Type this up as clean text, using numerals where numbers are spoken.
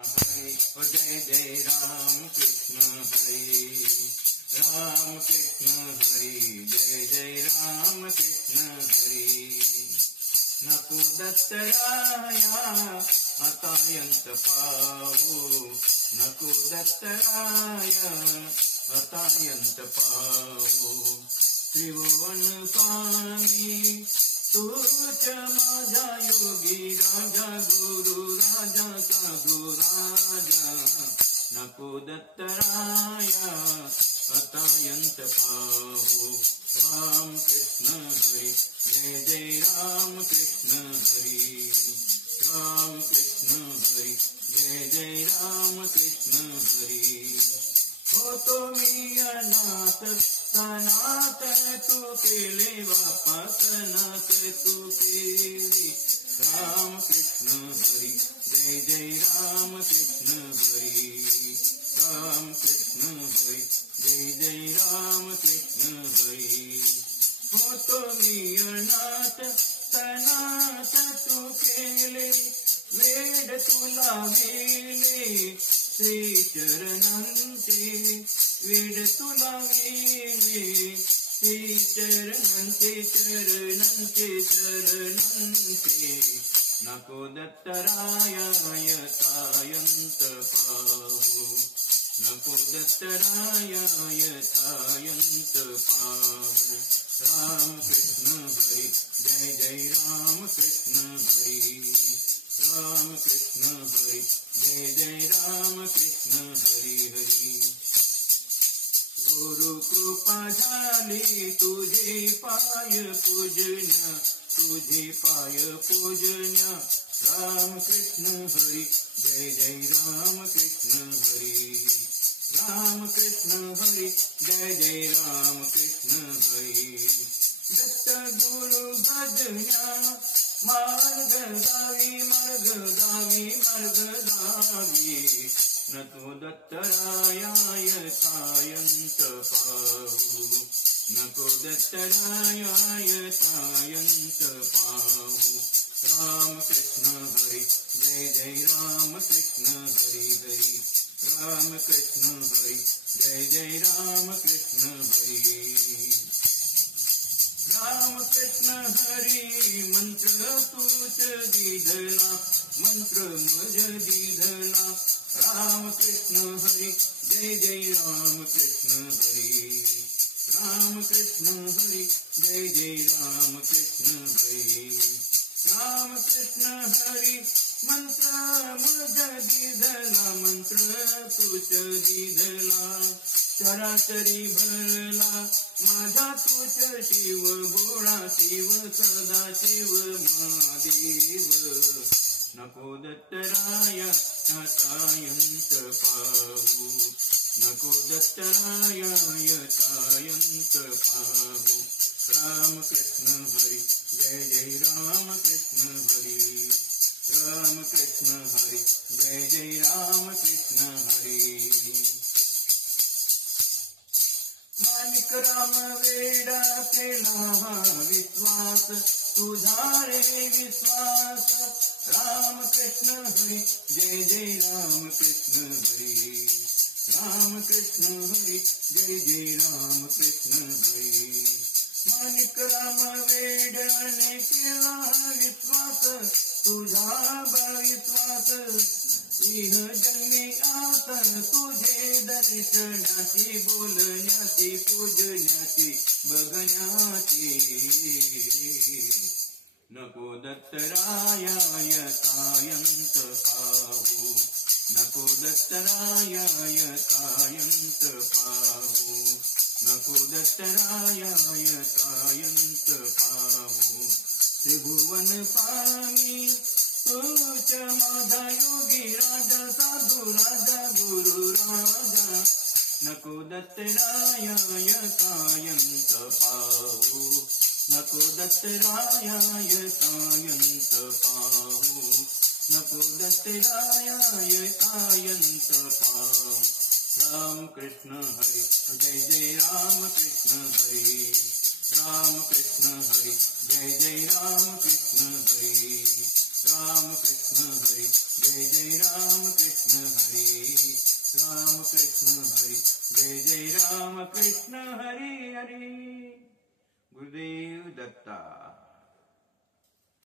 हरि ओ जय जय राम कृष्ण हरि राम कृष्ण हरि जय जय राम कृष्ण हरि नको दत्तराया अतायंत पाहू नको दत्तराया अतायंत पाहू त्रिभुवन स्वामी तूच माझा योगी राजा गुरु राजा साधू राजा नको दत्तराया अतायंत पाहू राम कृष्ण हरि जय जय राम कृष्ण हरि राम कृष्ण हरि जय जय राम कृष्ण हरि होतो मी अनाथ सनात तू केले वापस नाथ तू केली राम कृष्ण हरि जय जय राम कृष्ण हरि राम कृष्ण हरि जय जय राम कृष्ण हरि होतो मी अनाथ सनात तू केले वेड तुला वेले श्री चरणांचे वेड तुला वेले श्री चरणांचे चरणांचे चरणांचे नको दत्तराया तायंत पाहू नको दत्तराया तायंत पाहू राम कृष्ण हरि जय जय राम कृष्ण हरि राम कृष्ण हरि जय जय राम कृष्ण हरि हरि गुरु कृपा झाली तुझे पाय पूजन्य तुझे पाय पूजन्य राम कृष्ण हरि जय जय राम कृष्ण हरि राम कृष्ण हरि जय जय राम कृष्ण हरि दत्त गुरु भजन्या मार्ग दावी नको दत्तराया तायंत पाहू नको दत्तराया तायंत पाहू राम कृष्ण हरि जय जय राम कृष्ण हरि हरि राम कृष्ण हरि जय जय राम कृष्ण हरि राम कृष्ण हरि मंत्र तूच दीधला मंत्र मुझ दीधला राम कृष्ण हरि जय जय राम कृष्ण हरि राम कृष्ण हरि जय जय राम कृष्ण हरि राम कृष्ण हरि मंत्र मुझ दीधला मंत्र तूच दीधला चराचरी भरला माझा तूच शिव भोळा शिव सदा शिव महादेव नको दत्तराया तायंत पाहू नको दत्तराया तायंत पाहू राम कृष्ण हरि जय जय राम कृष्ण हरि राम कृष्ण हरि जय जय राम कृष्ण हरि माणिक राम वेडा केला विश्वास तुझा रे विश्वास राम कृष्ण हरि जय जय राम कृष्ण हरि राम कृष्ण हरि जय जय राम कृष्ण हरि माणिक राम वेड्याने केला विश्वास तुझा विश्वास इह जन्मी आस तुझे दर्शनाची बोलण्याची पूजण्याची बघण्याची नको दत्तराया तायंत पाहू नको दत्तराया तायंत पाहू नको दत्तराया तायंत पाहू त्रिभुवन स्वामी तूच माझा योगी राजा साधू राजा गुरु राजा नको दत्तराया तायंत पाहू नको दत्तराया तायंत पाहू नको दत्तराया तायंत पाहू राम कृष्ण हरि जय जय राम कृष्ण हरि राम कृष्ण हरि जय जय राम कृष्ण हरि राम कृष्ण हरि जय जय राम कृष्ण राम कृष्ण हरि, जय जय राम कृष्ण हरि हरि। गुरुदेव दत्ता।